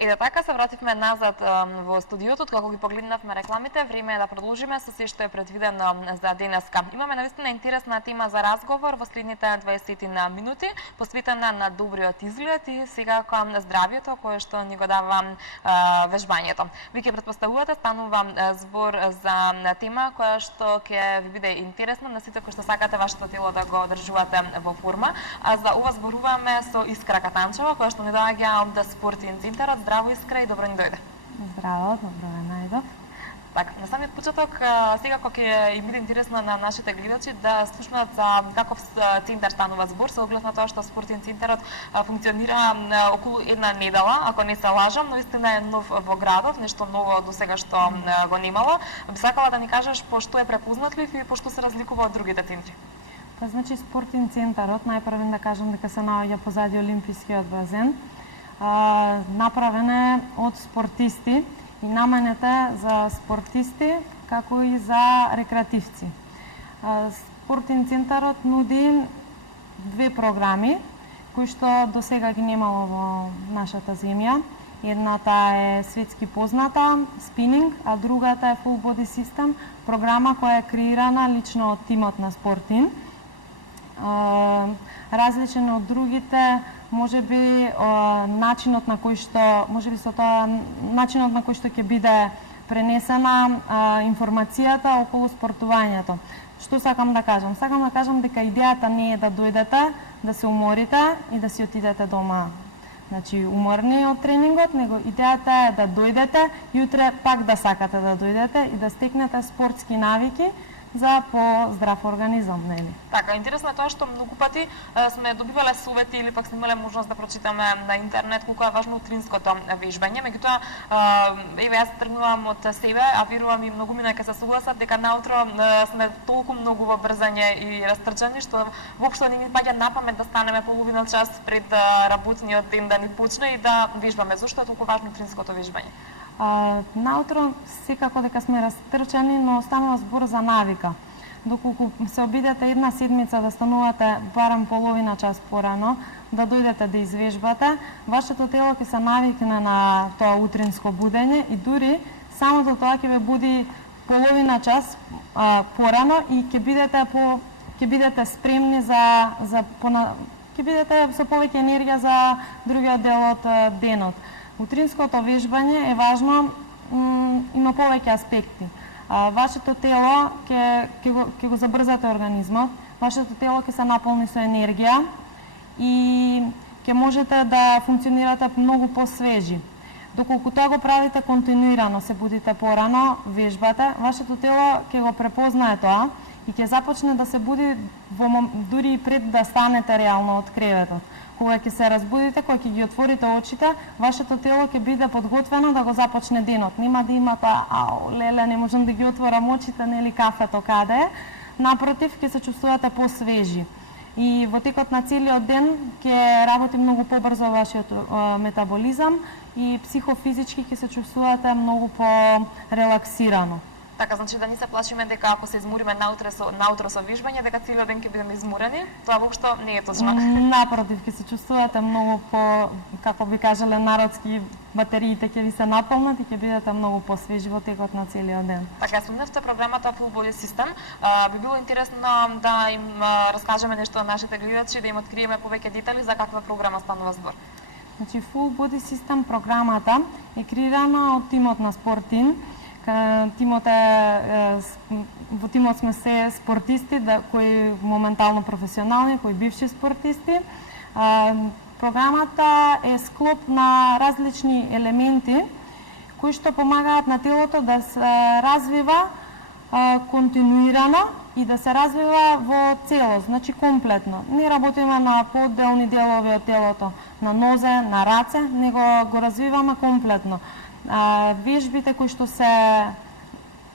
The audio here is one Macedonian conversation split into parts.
И да така се вративме назад во студиото, како ги погледнавме рекламите, време е да продолжиме со се што е предвидено за денеска. Имаме навистина интересна тема за разговор во следните 20 минути, посветена на добриот изглед и сега кон здравието кое што ни го дава вежбањето. Ви ќе претпоставувате, станува збор за тема која што ќе ви биде интересна на сите кои што сакате вашето тело да го одржувате во форма. А за ова зборуваме со Искра Катанчева, која што ни доаѓа од Спортин Центарот. Здраво, Искра, и добро ни дојде. Здраво, добро ве најдов. Така, на самиот почеток, сега кога ќе им биде интересно на нашите гледачи да слушнат за каков центар станува збор, со оглед на тоа што Спортин Центарот функционира околу една недела, ако не се лажам, но истина е нов во градот, нешто ново до сега што го немало. Би сакала да ни кажеш по што е препознатлив и по што се разликува од другите центри. Па значи Спортин Центарот, најпрво да кажам дека се наоѓа позади Олимпискиот базен. Направен е од спортисти и наменет е за спортисти како и за рекреативци. Спортин Центарот нуди две програми кои што до сега ги немало во нашата земја. Едната е светски позната спининг, а другата е Full Body System, програма која е креирана лично од тимот на Спортин. Различен од другите, можеби начинот на кој што, можеби со тоа начинот на кој што ќе биде пренесена информацијата околу спортувањето. Што сакам да кажам? Сакам да кажам дека идејата не е да дојдете, да се уморите и да си отидете дома. Значи, уморни од тренингот, него идејата е да дојдете и утре пак да сакате да дојдете и да стекнете спортски навики за по-здрав организам, нели? Така, интересно е тоа што многу пати сме добивале совети или пак сме имале можност да прочитаме на интернет колку е важно утринското вежбање. Меѓутоа, еве јас тргнувам од себе, а верувам и многу мина ќе се согласат дека наутро сме толку многу во брзање и растрчани што воопшто не ни паѓа на памет да станеме половина час пред работниот ден да ни почне и да вежбаме. Зошто е толку важно утринското вежбање? Наутро секако дека сме растрчани, но станува збор за навика. Доколку се обидете една седмица да станувате барем половина час порано, да дојдете да извежбате, вашето тело ќе се навикне на тоа утринско будење и дури самото тоа ќе ве буди половина час порано и ќе бидете спремни ќе бидете со повеќе енергија за другиот дел од денот. Утринското вежбање е важно, има повеќе аспекти. Вашето тело ќе го забрзате организмот, вашето тело ќе се наполни со енергија и ќе можете да функционирате многу посвежи. Доколку тоа го правите континуирано, се будите порано, вежбате, вашето тело ќе го препознае тоа и ќе започне да се буди дури и пред да станете реално од креветот. Кога ќе се разбудите, кога ќе ги отворите очите, вашето тело ќе биде подготвено да го започне денот. Нема да има тоа, леле, не можам да ги отворам очите, нели кафето каде е. Напротив, ќе се чувствувате посвежи. И во текот на целиот ден ќе работи многу побрзо вашиот метаболизам и психофизички ќе се чувствувате многу по-релаксирано. Така, значи да не се плашиме дека ако се измориме наутро со вежбање, дека целиот ден ќе бидеме изморени, тоа воопшто не е точно. Напротив, ќе се чувствувате многу како би кажале народски, батериите ќе ви се наполнат и ќе бидете многу посвежи во текот на целиот ден. Така, спомнавте програмата Full Body System. Би било интересно да им раскажеме нешто на нашите гледачи, да им откриеме повеќе детали за каква програма станува збор. Значи, Full Body System програмата е креирана од тимот на Спортин. Во тимот сме се спортисти, кои моментално професионални, кои бивши спортисти. Програмата е склоп на различни елементи кои што помагаат на телото да се развива континуирано и да се развива во целост, значи комплетно. Не работиме на поотделни делови од телото, на нозе, на раце, него го развиваме комплетно. Вежбите кои што се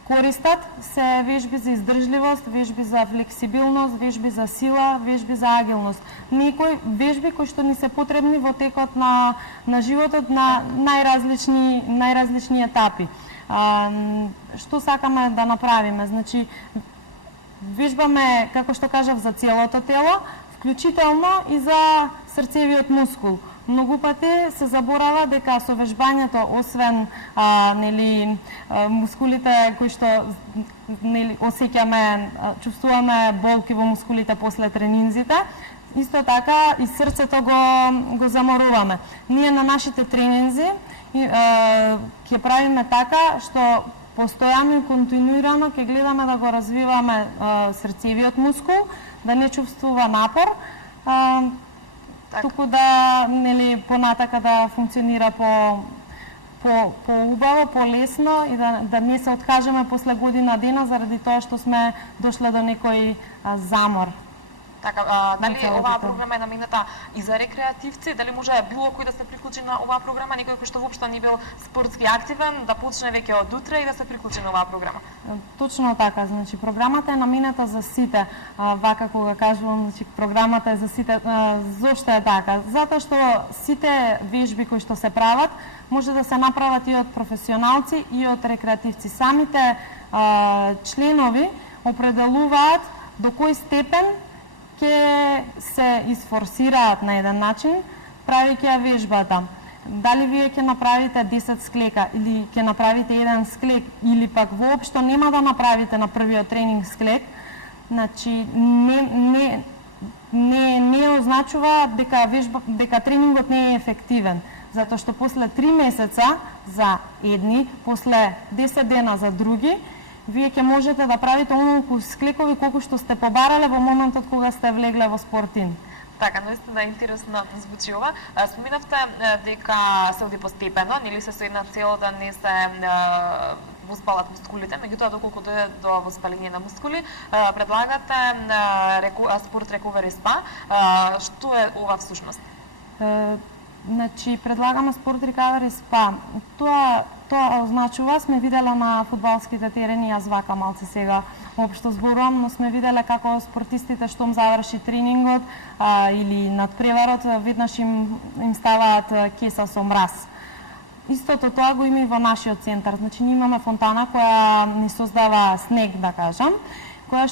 користат се вежби за издржливост, вежби за флексибилност, вежби за сила, вежби за агилност. Некои вежби кои што ни се потребни во текот на животот на најразлични етапи. Што сакаме да направиме? Значи, вежбаме, како што кажав, за целото тело, вклучително и за срцевиот мускул, Многу пати се заборава дека со вежбањето, освен нели мускулите кои што нели осеќаме, чувствуваме болки во мускулите после тренинзите, исто така и срцето го заморуваме. Ние на нашите тренинзи ќе правиме така што постојано и континуирано ќе гледаме да го развиваме срцевиот мускул, да не чувствува напор, туку да нели понатака да функционира по-убаво, по-лесно и да не се откажеме после година дена заради тоа што сме дошле до некој замор. Така, дали оваа програма е наменета и за рекреативци, дали може било кој да се приклучи на оваа програма, некој кој што воопшто не бил спортски активен, да почне веќе од утре и да се приклучи на оваа програма? Точно така, значи програмата е наменета за сите. Вака кога кажувам, значи програмата е за сите, зошто е така? Затоа што сите вежби кои што се прават може да се направат и од професионалци и од рекреативци. Самите членови определуваат до кој степен ќе се изфорсираат на еден начин, правејќи ја вежбата. Дали вие ќе направите 10 склека или ќе направите еден склек или пак воопшто нема да направите на првиот тренинг склек, значи не означува дека тренингот не е ефективен, затоа што после 3 месеца за едни, после 10 дена за други, вие ќе можете да правите онолку склекови колку што сте побарале во моментот кога сте влегле во спортин. Така, наистина интересно звучи ова. Споминавте дека се оди постепено, нели се со една цел да не се воспалат мускулите, меѓутоа доколку дојде до воспаление на мускули, предлагате спорт Recovery Spa. Што е ова всушност? Значи, предлагаме спорт Recovery Spa. Тоа означува, сме виделе на фудбалските терени, јас вака малце сега општо зборувам, но сме виделе како спортистите штом заврши тренингот или надпреварот, веднаш им ставаат кеса со мраз. Истото тоа го има и во нашиот центар. Значи, ние имаме фонтана која ни создава снег, да кажам, кој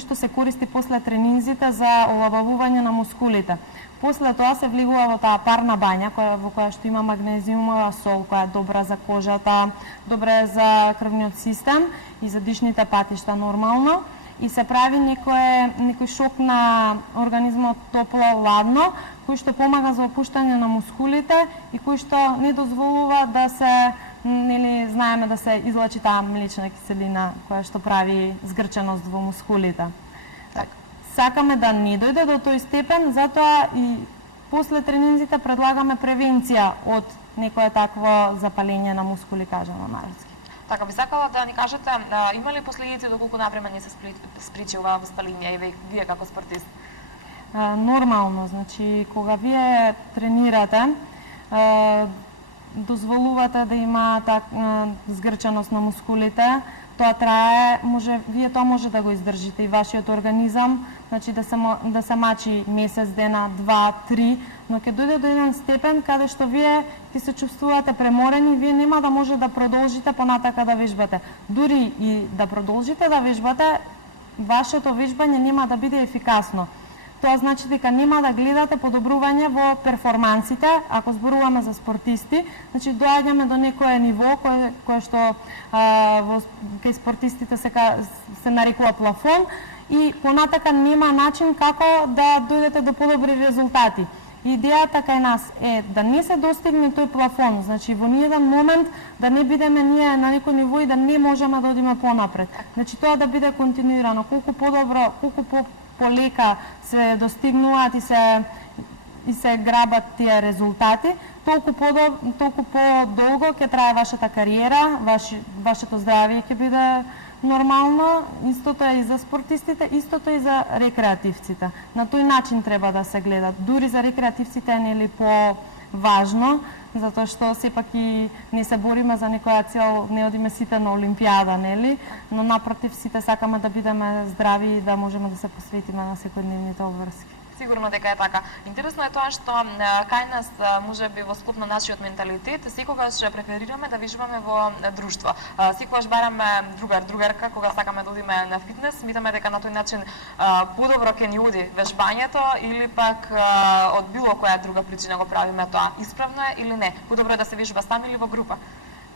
што се користи после тренинзите за олабавување на мускулите. После тоа се влегува во таа парна бања, во која што има магнезиумова сол, која е добра за кожата, добра е за крвниот систем и за дишните патишта нормално. И се прави некој шок на организмот топло-ладно, кој што помага за опуштање на мускулите и кој што не дозволува да се, нели, знаеме да се излачи таа млечна киселина која што прави згрченост во мускулите. Сакаме да не дојде до тој степен, затоа и после тренинзите предлагаме превенција од некое такво запалење на мускули, кажано народски. Така, би сакала да ни кажете, има ли последици доколку например не се спречи ова воспаление и вие како спортист? Нормално, значи кога вие тренирате, дозволувате да има згрченост на мускулите, тоа трае, вие тоа може да го издржите и вашиот организам, значи да се мачи месец, дена, 2, 3, но ќе дојде до еден степен каде што вие ќе се чувствувате преморени, вие нема да може да продолжите понатака да вежбате. Дури и да продолжите да вежбате, вашето вежбање нема да биде ефикасно. Тоа значи дека нема да гледате подобрување во перформансите, ако зборуваме за спортисти, значи доаѓаме до некое ниво кое што кај спортистите се нарекува плафон и понатака нема начин како да дојдете до подобри резултати. Идејата кај нас е да не се достигне тој плафон, значи во ниеден момент да не бидеме ние на некој ниво и да не можеме да одиме понапред. Значи тоа да биде континуирано, колку подобро, колку полека се достигнуваат и се грабат тие резултати, толку подолго ќе трае вашата кариера, вашето здравје ќе биде нормално. Истото е и за спортистите, истото и за рекреативците. На тој начин треба да се гледа. Дури за рекреативците е нели по-важно, затоа што сепак и не се бориме за некоја цел, не одиме сите на Олимпијада, нели? Но напротив, сите сакаме да бидеме здрави и да можеме да се посветиме на секојдневните обврски. Сигурно дека е така. Интересно е тоа што кај нас можеби во склоп на нашиот менталитет секогаш преферираме да вежбаме во друштво. Секогаш бараме другарка кога сакаме да одиме на фитнес, смитаме дека на тој начин подобро ќе ни оди вежбањето или пак од било која друга причина го правиме тоа. Исправно е или не? Подобро е да се вежба сам или во група?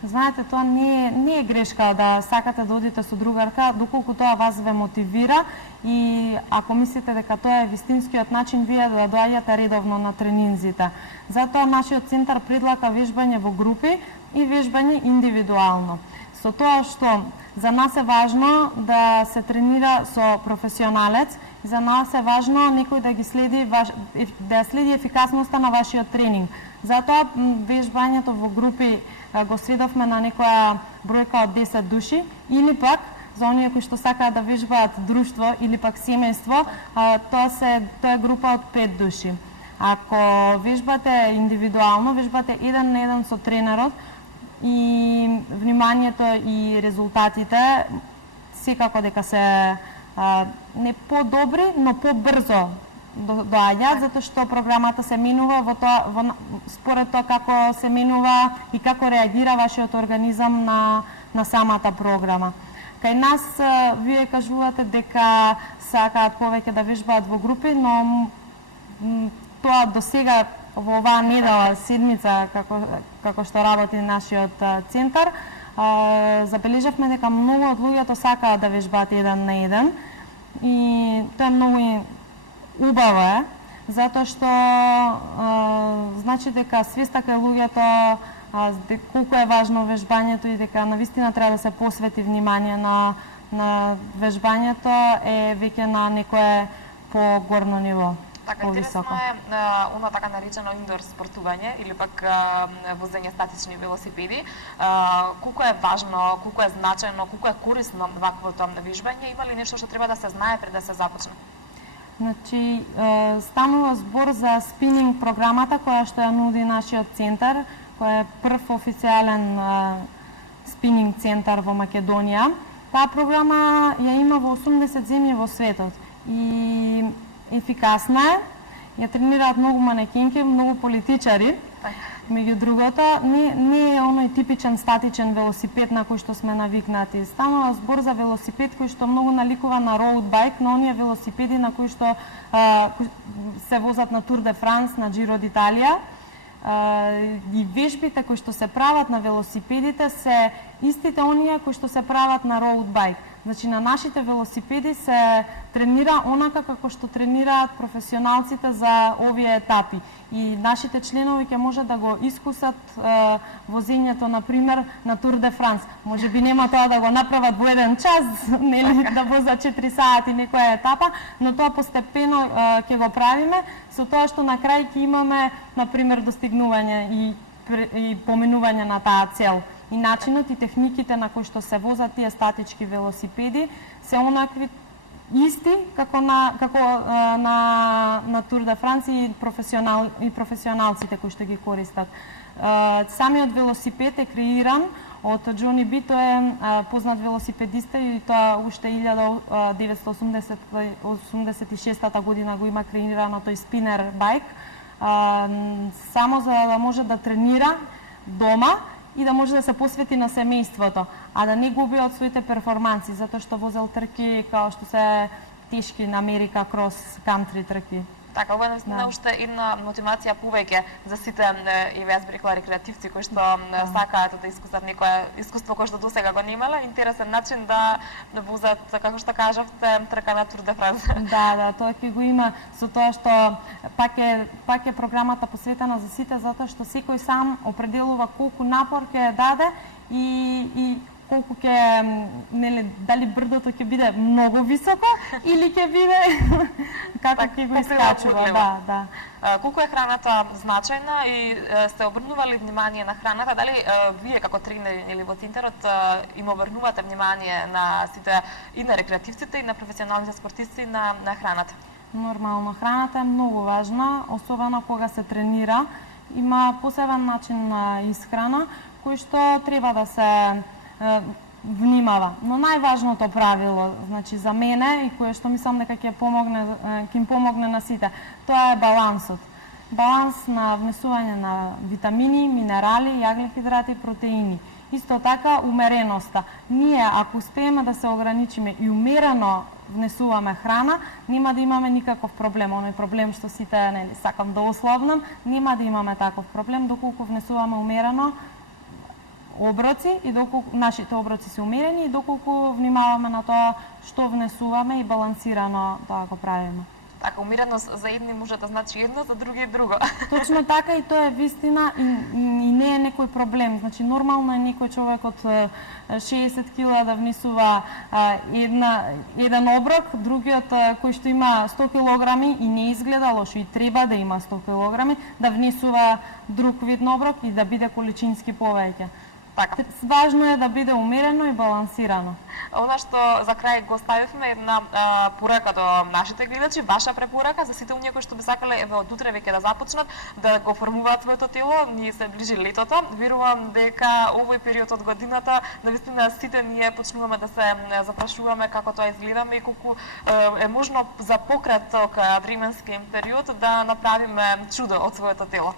Знаете, тоа не е грешка да сакате да одите со другарка, доколку тоа вас ве мотивира и ако мислите дека тоа е вистинскиот начин вие да доаѓате редовно на тренинзите. Затоа нашиот центар предлага вежбање во групи и вежбање индивидуално. Со тоа што за нас е важно да се тренира со професионалец, за нас е важно некој да ги следи да следи ефикасноста на вашиот тренинг. Затоа вежбањето во групи го сведовме на некоја бројка од 10 души или пак за оние кои што сакаат да вежбаат друштво или пак семејство, тоа е група од 5 души. Ако вежбате индивидуално, вежбате еден на еден со тренерот и вниманието и резултатите секако дека се не по-добри, но по-брзо доаѓаат, затоа што програмата се менува според тоа како се менува и како реагира вашиот организам на самата програма. Кај нас вие кажувате дека сакаат повеќе да вежбаат во групи, но тоа до сега во оваа недела, седмица, како што работи нашиот центар, забележавме дека многу од луѓето сакаат да вежбаат еден на еден и тоа е многу убаво е, затоа што значи дека свеста кај луѓето колку е важно вежбањето и дека навистина треба да се посвети внимание на вежбањето е веќе на некое погорно ниво. Така, интересно е оно така наречено индор спортување или пак возење статични велосипеди. Колку е важно, колку е значајно, колку е корисно ваквото вежбање, има ли нешто што треба да се знае пред да се започне? Значи, станува збор за спининг програмата која што ја нуди нашиот центар, која е прв официјален спининг центар во Македонија. Таа програма ја има во 80 земји во светот и ефикасна е, ја тренираат многу манекенки, многу политичари. Меѓу другото, не е оној типичен статичен велосипед на кој што сме навикнати. Станува збор за велосипед кој што многу наликува на роуд байк, на оние велосипеди на кои што се возат на Тур де Франс, на Джиро d'Италија. И вежбите кои што се прават на велосипедите се истите оние кои што се прават на роуд байк. Значи, на нашите велосипеди се тренира онака како што тренираат професионалците за овие етапи. И нашите членови ќе можат да го искусат возењето, например, на Тур де Франс. Може би нема тоа да го направат во еден час, нели, да возат 4 сати некоја етапа, но тоа постепено ќе го правиме, со тоа што на крај ќе имаме, например, достигнување и поминување на таа цел. И начинот и техниките на кои што се возат тие статички велосипеди се онакви исти како на Тур де Франс и професионалците кои што ги користат. Самиот велосипед е креиран од Џони Би, тој е познат велосипедиста и тоа уште 1986 година го има креирано тој спинер байк, само за да може да тренира дома и да може да се посвети на семејството, а да не губи од своите перформанси, затоа што возел трки као што се тешки на Америка крос кантри трки. Така, ова е уште една мотивација повеќе за сите, јас би рекла, рекреативци кои што сакаат да искусат некое искуство кое што досега го немале, интересен начин да возат, како што кажавте, трка на Тур де Франс. Да, тоа ќе го има со тоа што пак е програмата посветена за сите, затоа што секој сам определува колку напор ќе даде и колку ќе, нели, дали брдото ќе биде многу високо или ќе биде како ќе го искачува. Да. Колку е храната значајна и сте обрнували внимание на храната? Дали вие како тренери или во центарот им обрнувате внимание на сите и на рекреативците и на професионалните спортисти на храната? Нормално, храната е многу важна, особено кога се тренира. Има посебен начин на исхрана кој што треба да се внимава. Но најважното правило, значи за мене и кое што мислам дека ќе им помогне на сите, тоа е балансот. Баланс на внесување на витамини, минерали, јаглихидрати, протеини. Исто така умереноста. Ние ако успееме да се ограничиме и умерено внесуваме храна, нема да имаме никаков проблем. Оној проблем што сите нели сакам да ослабнам, нема да имаме таков проблем доколку внесуваме умерено оброци и доколку нашите оброци се умерени и доколку внимаваме на тоа што внесуваме и балансирано тоа го правиме. Така, умереност за едни може да значи едно, за други друго. Точно така, и тоа е вистина и не е некој проблем. Значи нормално е некој човек од 60 кила да внесува еден оброк, другиот кој што има 100 килограми и не изгледа лошо и треба да има 100 килограми, да внесува друг вид оброк и да биде количински повеќе. Така. Важно е да биде умерено и балансирано. Она што за крај го ставивме една порака до нашите гледачи, ваша препорака за сите оние кои што би сакале еве од утре веќе да започнат да го формуваат своето тело. Ние се ближи летото. Верувам дека овој период од годината навистина сите ние почнуваме да се запрашуваме како тоа изгледаме и колку е можно за пократок временски период да направиме чудо од своето тело.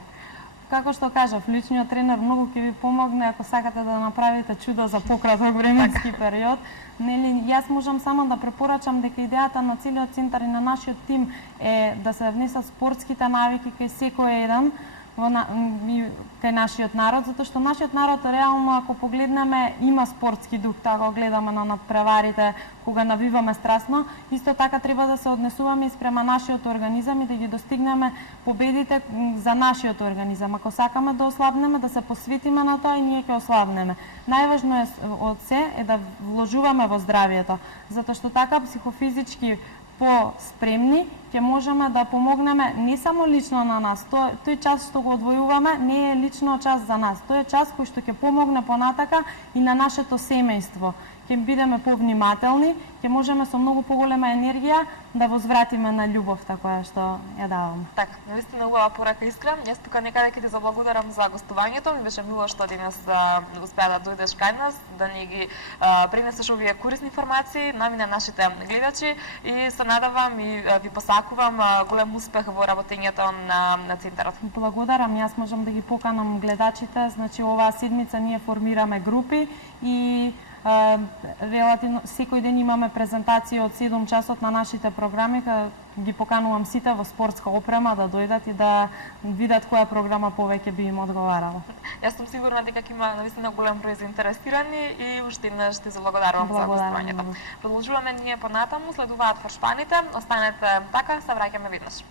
Како што кажав, личниот тренер многу ќе ви помогне ако сакате да направите чудо за пократок временски период. Нели, јас можам само да препорачам дека идејата на целиот центар и на нашиот тим е да се внесат спортските навики кај секој еден кај нашиот народ, затоа што нашиот народ реално, ако погледнеме, има спортски дух, така го гледаме на надпреварите, кога навиваме страстно. Исто така треба да се однесуваме спрема нашиот организам и да ги достигнеме победите за нашиот организам. Ако сакаме да ослабнеме, да се посветиме на тоа и ние ќе ослабнеме. Најважно е од се е да вложуваме во здравието, затоа што така психофизички по-спремни, ќе можеме да помогнеме не само лично на нас. Тој час што го одвојуваме не е лично час за нас. Тој е час кој што ќе помогне понатака и на нашето семејство. Ќе бидеме повнимателни, ќе можеме со многу поголема енергија да возвратиме на љубовта која што ја даваме. Така, навистина убава порака, Искра. Јас тука некаде ќе ти заблагодарам за гостувањето. Ми беше мило што денес успеа да дојдеш кај нас, да ни ги пренесеш овие корисни информации на нашите гледачи и се надавам и ви посакувам голем успех во работењето на центарот. Благодарам, јас можам да ги поканам гледачите. Значи оваа седмица ние формираме групи и релативно секој ден имаме презентации од 7 часот на нашите програми, ги поканувам сите во спортска опрема да дојдат и да видат која програма повеќе би им одговарала. Јас сум сигурна дека ќе има навистина голем број заинтересирани и уште еднаш ти заблагодарувам за гостувањето. Продолжуваме ние понатаму, следуваат форшпаните, останете така, се враќаме веднаш.